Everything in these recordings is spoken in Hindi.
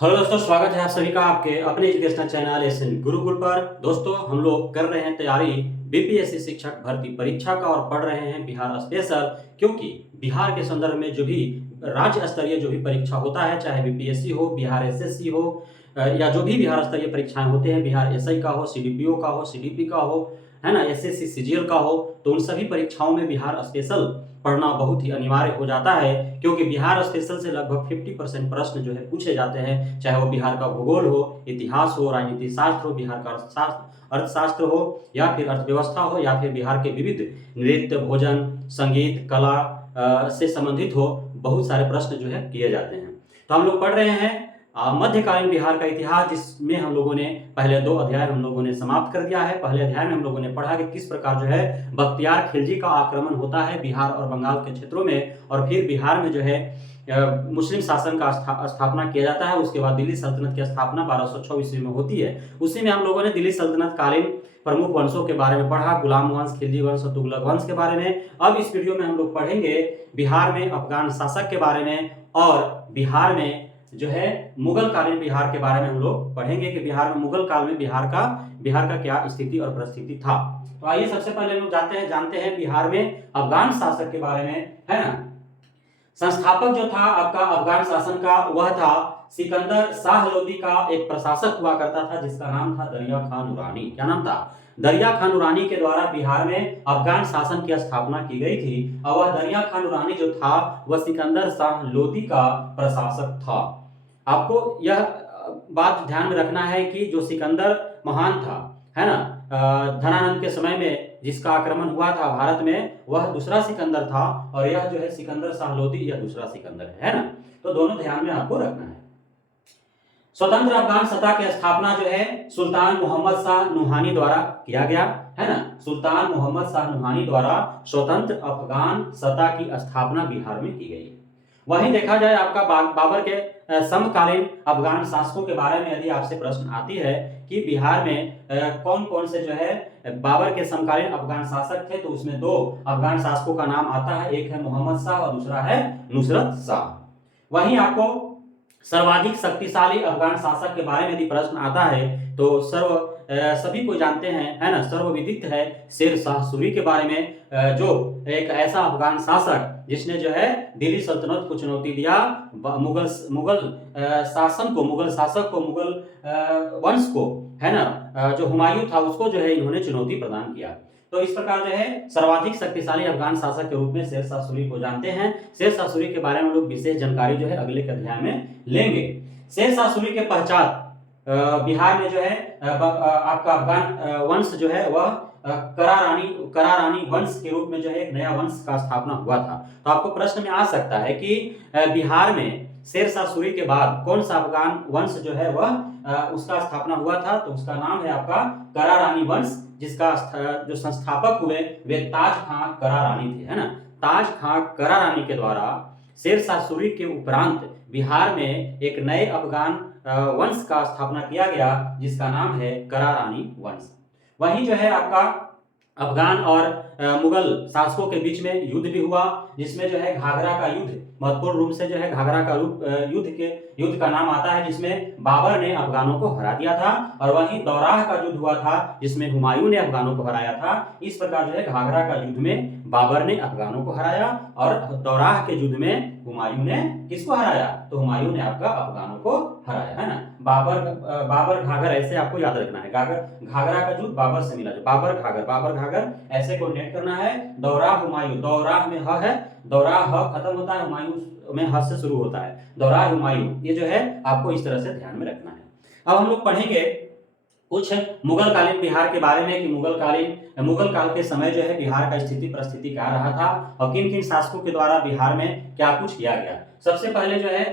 हेलो दोस्तों, स्वागत है आप सभी का आपके अपने एजुकेशनल चैनल एसएन गुरुकुल पर। दोस्तों, हम लोग कर रहे हैं तैयारी बीपीएससी शिक्षक भर्ती परीक्षा का और पढ़ रहे हैं बिहार स्पेशल, क्योंकि बिहार के संदर्भ में जो भी राज्य स्तरीय जो भी परीक्षा होता है, चाहे बीपीएससी हो, बिहार एसएससी हो, या जो भी बिहार स्तरीय परीक्षाएं होते हैं, बिहार एसआई का हो, सीडीपीओ का हो, सीडीपी का हो, है ना, एसएससी सीजीएल का हो, तो उन सभी परीक्षाओं में बिहार स्पेशल पढ़ना बहुत ही अनिवार्य हो जाता है, क्योंकि बिहार स्पेशल से लगभग 50% प्रश्न जो है पूछे जाते हैं, चाहे वो बिहार का भूगोल हो, इतिहास हो, राजनीति शास्त्र हो, बिहार का अर्थशास्त्र हो, या फिर अर्थव्यवस्था हो, या फिर बिहार के विविध नृत्य, भोजन, संगीत, कला से संबंधित हो, बहुत सारे प्रश्न जो है किए जाते हैं। तो हम लोग पढ़ रहे हैं मध्यकालीन बिहार का इतिहास, जिसमें हम लोगों ने पहले 2 अध्याय हम लोगों ने समाप्त कर दिया है। पहले अध्याय में हम लोगों ने पढ़ा कि किस प्रकार जो है बख्तियार खिलजी का आक्रमण होता है बिहार और बंगाल के क्षेत्रों में, और फिर बिहार में जो है मुस्लिम शासन का स्थापना किया जाता है। उसके बाद दिल्ली सल्तनत की स्थापना 1224 ईस्वी में होती है। उसी में हम लोगों ने दिल्ली सल्तनत कालीन प्रमुख वंशों के बारे में पढ़ा, गुलाम वंश, खिलजी वंश और तुगलक वंश के बारे में। अब इस वीडियो में हम लोग पढ़ेंगे बिहार में अफगान शासक के बारे में, और बिहार में जो है मुगल कालीन बिहार के बारे में हम लोग पढ़ेंगे कि बिहार में मुगल काल में बिहार का क्या स्थिति और परिस्थिति था। तो आइए सबसे पहले हम लोग जानते हैं बिहार में अफगान शासक के बारे में, है ना। संस्थापक जो था आपका अफगान शासन का, वह था सिकंदर शाह लोदी का एक प्रशासक हुआ करता था, जिसका नाम था दरिया खान नूरानी। क्या नाम था? दरिया खान नूरानी के द्वारा बिहार में अफगान शासन की स्थापना की गई थी, और वह दरिया खान नूरानी जो था वह सिकंदर शाह लोदी का प्रशासक था। आपको यह बात ध्यान में रखना है कि जो सिकंदर महान था, है ना, धनानंद के समय में जिसका आक्रमण हुआ था भारत में, वह दूसरा सिकंदर था, और यह जो है सिकंदर शाह लोदी, यह दूसरा सिकंदर है ना। तो दोनों ध्यान में आपको रखना है। स्वतंत्र अफगान सत्ता की स्थापना जो है सुल्तान मोहम्मद शाह नूहानी द्वारा किया गया, है ना। सुल्तान मोहम्मद शाह नूहानी द्वारा स्वतंत्र अफगान सत्ता की स्थापना बिहार में की गई। वहीं देखा जाए आपका बाबर के समकालीन अफगान शासकों के बारे में यदि आपसे प्रश्न आती है कि बिहार में कौन कौन से जो है बाबर के समकालीन अफगान शासक थे, तो उसमें 2 अफगान शासकों का नाम आता है, एक है मोहम्मद शाह और दूसरा है नुसरत शाह। वहीं आपको सर्वाधिक शक्तिशाली अफगान शासक के बारे में यदि प्रश्न आता है, तो सभी को जानते हैं, है ना, सर्वविदित है शेर शाह सूरी के बारे में, जो एक ऐसा अफगान शासक जिसने जो है दिल्ली सल्तनत को चुनौती दिया, मुगल शासक को, मुगल वंश को, है ना, जो हुमायूं था उसको जो है इन्होंने चुनौती प्रदान किया। तो इस प्रकार जो है सर्वाधिक शक्तिशाली अफगान शासक के रूप में शेर शाह सूरी को जानते हैं। शेर शाह सूरी के बारे में लोग विशेष जानकारी जो है अगले के अध्याय में लेंगे। शेर शाह सूरी के पश्चात बिहार में जो है आपका अफगान वंश जो है वह करारानी वंश के रूप में जो है एक नया वंश का स्थापना हुआ था। तो आपको प्रश्न में आ सकता है कि बिहार में शेर शाह सूरी के बाद कौन सा अफगान वंश जो है वह उसका स्थापना हुआ था, तो उसका नाम है आपका करारानी वंश, जिसका जो संस्थापक हुए वे ताज खां करारानी थे, है ना। ताज खां करारानी के द्वारा शेर शाह सूरी के उपरांत बिहार में एक नए अफगान वंश का स्थापना किया गया, जिसका नाम है करारानी वंश। वहीं जो है आपका अफगान और मुगल शासकों के बीच में युद्ध भी हुआ, जिसमें जो है घाघरा का युद्ध महत्वपूर्ण रूप से जो है घाघरा का युद्ध का नाम आता है, जिसमें बाबर ने अफगानों को हरा दिया था, और वहीं दौराह का युद्ध हुआ था जिसमें हुमायूं ने अफगानों को हराया था। इस प्रकार जो है घाघरा का युद्ध में बाबर ने अफगानों को हराया, और दौराह के युद्ध में हुमायूं ने किसको हराया, तो हुमायूं ने आपका अफगानों को हराया, है ना। बाबर घाघर ऐसे आपको याद रखना है, घाघरा का युद्ध बाबर से मिला, बाबर घाघर ऐसे कोऑर्डिनेट करना है। दौराह हुमायूं, दौराह में ह है, दौराह ह खत्म होता है, हुमायूं में ह से शुरू होता है, दौराह हुमायूं, ये जो है आपको इस तरह से ध्यान में रखना है। अब हम लोग पढ़ेंगे कुछ मुगल कालीन बिहार के बारे में कि मुगल काल के समय जो है बिहार का स्थिति परिस्थिति क्या रहा था, और किन किन शासकों के द्वारा बिहार में क्या कुछ किया गया। सबसे पहले जो है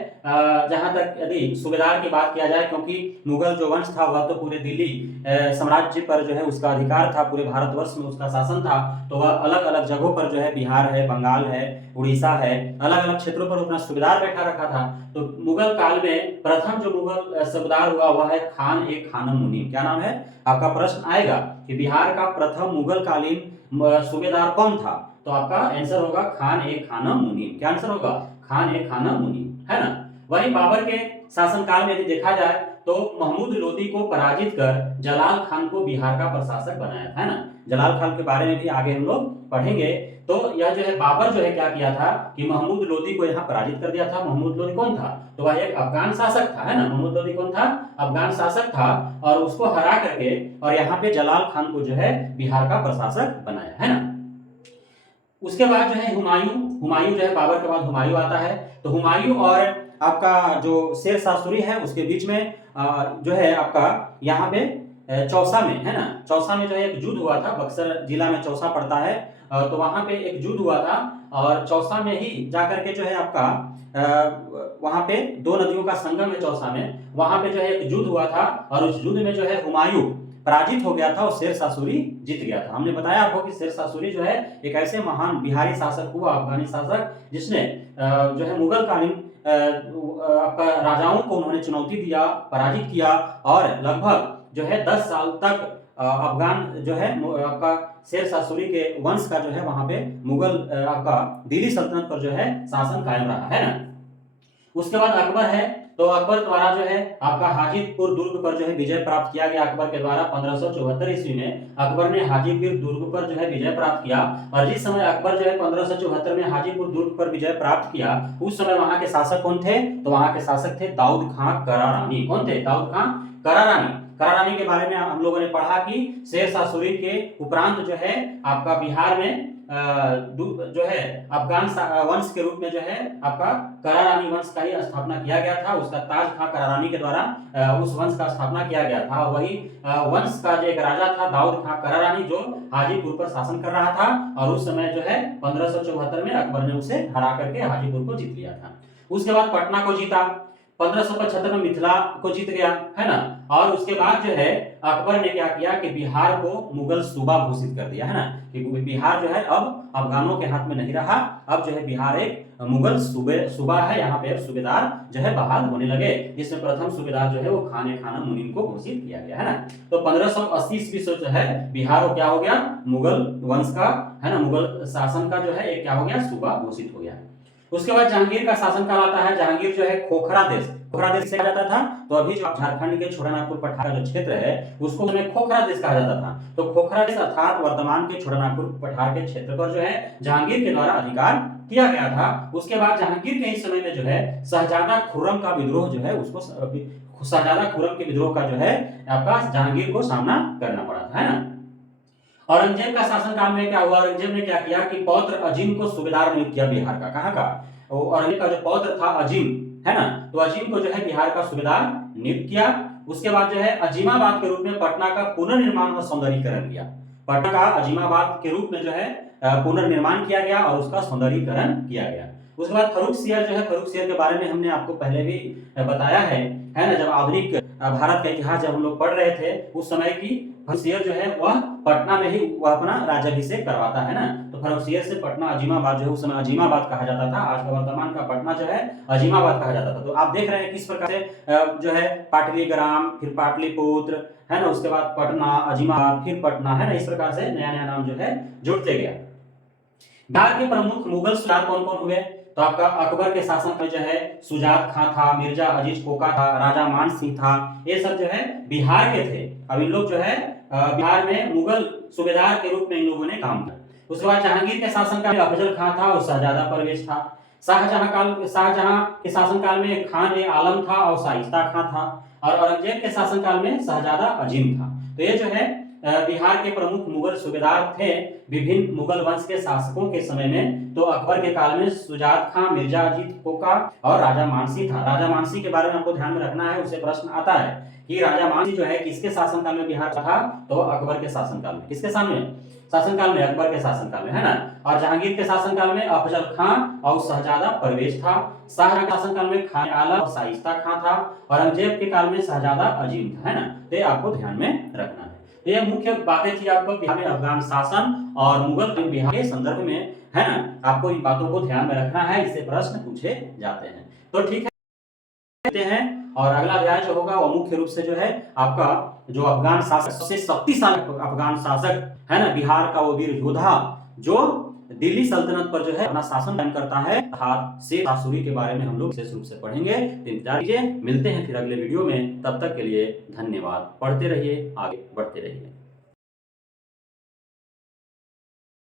जहां तक यदि सूबेदार की बात किया जाए, क्योंकि मुगल जो वंश था वह तो पूरे दिल्ली साम्राज्य पर जो है उसका अधिकार था, पूरे भारतवर्ष में उसका शासन था, तो वह अलग अलग जगहों पर जो है बिहार है, बंगाल है, उड़ीसा है, अलग अलग क्षेत्रों पर अपना सूबेदार बैठा रखा था। तो मुगल काल में प्रथम जो मुगल सूबेदार हुआ वह है खान ए खानम मुनीम। क्या नाम है आपका? प्रश्न आएगा कि बिहार का प्रथम मुगल कालीन सूबेदार कौन था, तो आपका आंसर होगा खान ए खानम मुनीम। क्या आंसर होगा? खान ए खानम मुनीम, है ना। वहीं बाबर के शासनकाल में यदि देखा जाए तो महमूद लोदी को पराजित कर जलाल खान को बिहार का प्रशासक बनाया था, है ना। जलाल खान के बारे में भी आगे हम लोग पढ़ेंगे। तो यह जो है बाबर जो है क्या किया था कि महमूद लोदी को यहाँ पराजित कर दिया था। महमूद लोदी कौन था? तो वह एक अफगान शासक था, है ना। महमूद लोदी कौन था? अफगान शासक था, और उसको हरा करके और यहाँ पे जलाल खान को जो है बिहार का प्रशासक बनाया, है ना। उसके बाद जो है हुमायूं जो है, बाबर के बाद हुमायूं आता है। तो हुमायूं और आपका जो शेर शाह सूरी है उसके बीच में जो है आपका यहाँ पे चौसा में, है ना, चौसा में जो है एक युद्ध हुआ था। बक्सर जिला में चौसा पड़ता है, तो वहां पे एक युद्ध हुआ था, और चौसा में ही जाकर के जो है आपका वहां पे दो नदियों का संगम है चौसा में, वहां पे जो है एक युद्ध हुआ था, और उस युद्ध में जो है हुमायूं पराजित हो गया था और शेर शाह सूरी जीत गया था। हमने बताया आपको कि शेर शाह सूरी जो है एक ऐसे महान बिहारी शासक हुआ, अफगानी शासक, जिसने जो है मुगल कालीन आपका राजाओं को उन्होंने चुनौती दिया, पराजित किया, और लगभग जो है 10 साल तक अफगान जो है आपका शेर शाह सूरी के वंश का जो है वहां पे मुगल आपका दिल्ली सल्तनत पर जो है शासन कायम रहा, है ना। उसके बाद अकबर है। तो अकबर द्वारा जो है आपका हाजीपुर दुर्ग पर जो है विजय प्राप्त किया गया। अकबर के द्वारा 1574 ईस्वी में अकबर ने हाजीपुर दुर्ग पर जो है विजय प्राप्त किया, और जिस समय अकबर जो है 1574 में हाजीपुर दुर्ग पर विजय प्राप्त किया, उस समय वहां के शासक कौन थे? तो वहां के शासक थे दाऊद खां करारानी। कौन थे? दाऊद खां करारानी। करारानी के बारे में हम लोगों ने पढ़ा कि शेर शाह सूरी के उपरांत जो है आपका बिहार में जो है अफगान वंश के रूप में जो है आपका करारानी वंश का ही स्थापना किया गया था। उसका ताज खां करारानी के द्वारा उस वंश का स्थापना किया गया था। वही वंश का जो एक राजा था दाऊद खां करारानी, जो हाजीपुर पर शासन कर रहा था, और उस समय जो है 1574 में अकबर ने उसे हरा करके हाजीपुर को जीत लिया था। उसके बाद पटना को जीता, 1575 में मिथिला को जीत गया, है ना। और उसके बाद जो है अकबर ने क्या किया कि बिहार को मुगल सूबा घोषित कर दिया, है ना, कि बिहार जो है अब अफगानों के हाथ में नहीं रहा, अब जो है बिहार एक मुगल सूबा है। यहाँ पे सूबेदार जो है बहाल होने लगे, जिसमें प्रथम सूबेदार जो है वो खाने खाना मुनीम को घोषित किया गया, है ना। तो 1580 ईस्वी से जो है बिहार क्या हो गया? मुगल वंश का, है ना, मुगल शासन का जो है एक क्या हो गया? सूबा घोषित हो गया। उसके बाद जहांगीर का शासनकाल आता है। जहांगीर जो है खोखरा देश से कहा जाता था। तो अभी जो झारखंड के छोटानागपुर पठार का जो क्षेत्र है उसको खोखरा देश कहा जाता था। तो खोखरा देश अर्थात वर्तमान के छोटानागपुर पठार के क्षेत्र पर जो है जहांगीर के द्वारा अधिकार किया गया था। उसके बाद जहांगीर के ही समय में जो है शहजादा खुर्रम का विद्रोह जो है उसको शहजादा खुर्रम के विद्रोह का जो है आपका जहांगीर को सामना करना पड़ा था, है ना। औरंगजेब का शासनकाल में क्या हुआ? औरंगजेब ने क्या किया कि पौत्र अजीम को सूबेदार नियुक्त किया बिहार का। कहाँ का? औरंगजेब का जो पौत्र था अजीम, है ना, तो अजीम को जो है बिहार का सूबेदार नियुक्त किया। उसके बाद जो है अजीमाबाद के रूप में पटना का पुनर्निर्माण और सौंदर्यीकरण किया। पटना का अजीमाबाद के रूप में जो है पुनर्निर्माण किया गया और उसका सौंदर्यीकरण किया गया। उसके बाद फर्रुख सियर जो है, फर्रुख सियर के बारे में हमने आपको पहले भी बताया है ना। जब आधुनिक भारत का इतिहास जब हम लोग पढ़ रहे थे उस समय की फर्रुख सियर जो है वह पटना में ही वह अपना राज्याभिषेक करवाता है ना। तो फर्रुख सियर से पटना अजीमाबाद जो है उस समय अजीमाबाद कहा जाता था। आज का वर्तमान का पटना जो है अजीमाबाद कहा जाता था। तो आप देख रहे हैं किस प्रकार से जो है पाटलीग्राम, फिर पाटलिपुत्र, है ना, उसके बाद पटना, अजीमाबाद, फिर पटना, है ना, इस प्रकार से नया नया नाम जो है जुड़ते गया। बिहार के प्रमुख मुगल सुल्तान कौन कौन हुए? तो आपका अकबर के शासन में जो है सुजात खां था, मिर्जा अजीज कोका था, राजा मान सिंह था, ये सब जो है बिहार के थे। अब इन लोग जो है बिहार में मुगल सूबेदार के रूप में इन लोगों ने काम किया। उसके बाद जहांगीर के शासनकाल में अफजल खां था और शहजादा परवेज था। शाहजहां के शासनकाल में खान ए आलम था और शाइस्ता खां था। और औरंगजेब के शासनकाल में शहजादा अजीम था। तो ये जो है बिहार के प्रमुख मुगल सूबेदार थे विभिन्न मुगल वंश के शासकों के समय में। तो अकबर के काल में सुजात खां, मिर्जा अजीज कोका और राजा मानसी था। राजा मानसी के बारे में आपको ध्यान में रखना है, उससे प्रश्न आता है कि राजा मानसी जो है किसके शासनकाल में बिहार था? तो अकबर के शासनकाल में। किसके सामने? शासनकाल में, अकबर के शासनकाल में, है ना। और जहांगीर के शासनकाल में अफजल खां और शहजादा परवेज था। शाहजहां के शासनकाल में खान आलम और शाइस्ता खां था। औरंगजेब के काल में शहजादा अजीम था, है ना। तो ये आपको ध्यान में रखना है। तो ये मुख्य बातें थी आपको बिहार में अफगान शासन और मुगल बिहार के संदर्भ में, है ना। आपको इन बातों को ध्यान में रखना है, इससे प्रश्न पूछे जाते हैं। तो ठीक है, और अगला अध्याय जो होगा वो मुख्य रूप से जो है आपका जो अफगान शासक, सबसे शक्तिशाली अफगान शासक, है ना, बिहार का वो वीर योद्धा जो दिल्ली सल्तनत पर जो है अपना शासन कायम करता है अर्थात शेर शाह सूरी के बारे में हम लोग विशेष रूप से पढ़ेंगे। तो इंतजार कीजिए, मिलते हैं फिर अगले वीडियो में। तब तक के लिए धन्यवाद। पढ़ते रहिए, आगे बढ़ते रहिए।